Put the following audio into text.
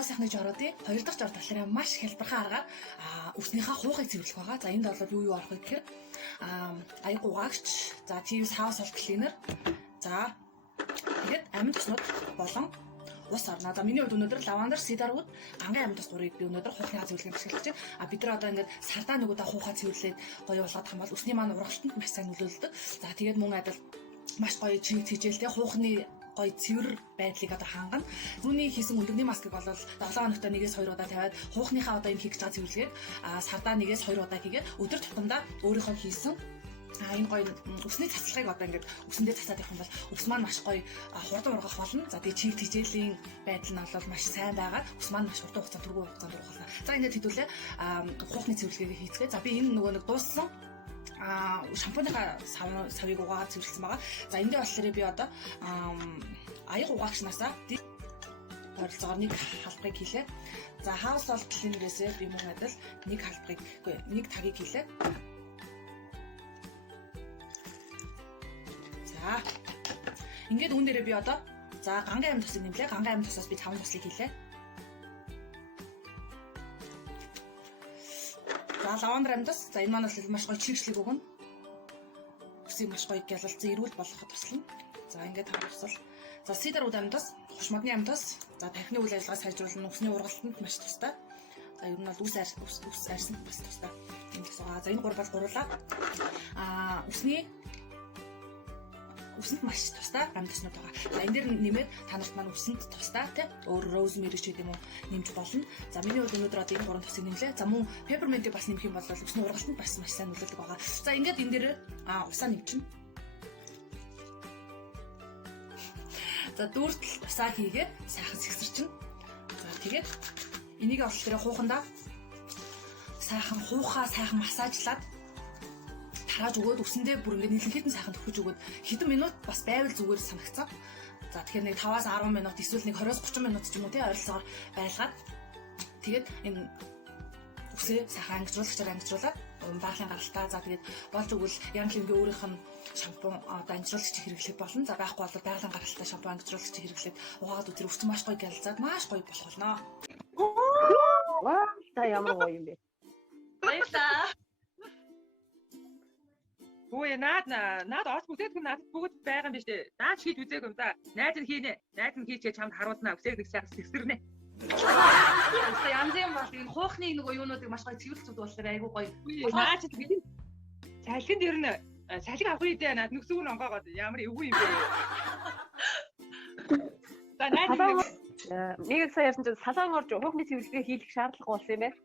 дугаар сайхны жоруудын 2 дахь жор талаараа маш хэлбэрхэн аргаар өснийхээ хуухыг цэвэрлэх байгаа. За энд бол юу орох вэ гэхээр аяг угаагч, за TVS house salt cleaner, за тэгээд амин туснууд болон ус орно. За миний хувьд өнөөдөр лавандер, сидарууд, гангийн амин тус 3-ыг би өнөөдөр хуухны цэвэрлэгийг ашиглаж байна. Бид нар одоо ингээд сардаа нөгөөдөө хуухаа цэвэрлээд гоё болгоод хамбал өсний маань ургалтанд маш сайн нөлөөлдөг. За тэгээд мөн адил маш гоё чиг хичээлтэй хуухны гоё цэвэр байдлыг одоо хангана. Түүний хийсэн өндөгний маскыг бол 7 хоногт нэгээс 2 удаа тавиад хуухныхаа одоо энэ хийж байгаа цэвэрлэгийг сардаа нэгээс 2 удаа хийгээд өдөр тутамдаа өөрийнхөө хийсэн энэ гоё өсний цацлагыг одоо ингээд өсөндөө цацаад явах юм бол өс маань маш гоё хурдан ургах болно. За тэгээ чиг хичээлийн байдал нь бол маш сайн байгаа. Өс маань маш хурдан хугацаанд түргэн хугацаанд ургахлаа. За ингээд хэдүүлээ хуухны цэвэрлэгийг хийцгээ. За би энэ нөгөө нэг дууссан шампуныхаа савыг угаагаад цэвэрлсэн байгаа. За эндээ болохоор би одоо аяг угаагчнаасаа ойролцоогоор нэг халбарыг хийлээ. За house salt cleaner-ээс би мөн адил нэг халбарыг үгүй нэг тагийг хийлээ. За ингээд үүн дээрээ би одоо за гангийн амин тусыг нэмлээ. Гангийн амин тусаас би 5 туслыг хийлээ. За лавандер амин тус. За энэ маань бол маш гоё чигшлэг өгнө. Үсийг маш гоё гялалцсан эрүүл болгоход туслана. За ингээд тавь тусал. За сидарууд амин тус, хуш модны амин тус. За тархины үйл ажиллагаа сайжруулна, өсний ургалтанд маш тустай. За ер нь бол үс арьсанд бас тустай. Энэ гэсэн. За энэ гур бол гурлаа. Үсэнд маш тустай амин туснууд байгаа. За энэ дээр нэмээд та нарт маань үсэнд тустай тий өөр rosemary ч гэдэг юм уу нэмж болно. За миний хувьд өнөөдөр одоо энэ гурван тусыг нэмлээ. За мөн peppermint-ийг бас нэмэх юм бол үсний ургалтанд бас маш сайн нөлөөлөг байгаа. За ингээд энэ дээр усаа нэмчихнэ. За дүүртэл усаа хийгээд сайхан сэгсэрчнэ. За тэгээд энийг болохоор хуухандаа сайхан массажлаад тарааж өгөөд үсэндээ бүр ингээд нэлээд хитэн сайхан төхөж өгөөд хэдэн минут бас байвал зүгээр санагцсан. За тэгэхээр нэг 5-аас 10 минут эсвэл нэг 20-30 минут ч юм уу тий ойролцоогоор байлгаад тэгээд энэ үсээ сайхан ангижруулаад бааахын гаралтаа за тэгээд болж өгвөл янз бүрийн өөрийнх нь шампунь одоо ангижруулагч хэрэглэх болно. За байхгүй бол байгалийн гаралтаа шампунь ангижруулагч хэрэглээд угаагаад өдөр өсч маш гоё гялалзаад маш гоё болох болно. Ваа та ямар гоё юм бэ? Баярлалаа. Гүй наад оос үзээдгүй надад бүгд байгаа юм биш үү? Наад хийж үзээгүй юм да. Найз нь хийнэ. Найз нь хийчихээ чамд харуулнаа. Үсэг нэг сайхан сэсгэрнэ. Одоо янз юм бол энэ хуухны нөгөө юунуудыг маш гоё цэвэрлэх зүйл болохоор айгүй гоё. Наад чи гэдэг салхинд ер нь салхи авах үедээ наад нүксүүг нь онгоогоод ямар эвгүй юм бэ? За найз нэг сая ярьсан чинь салаан орж хуухны цэвэрлэгээ хийх шаардлага болсон юм байна.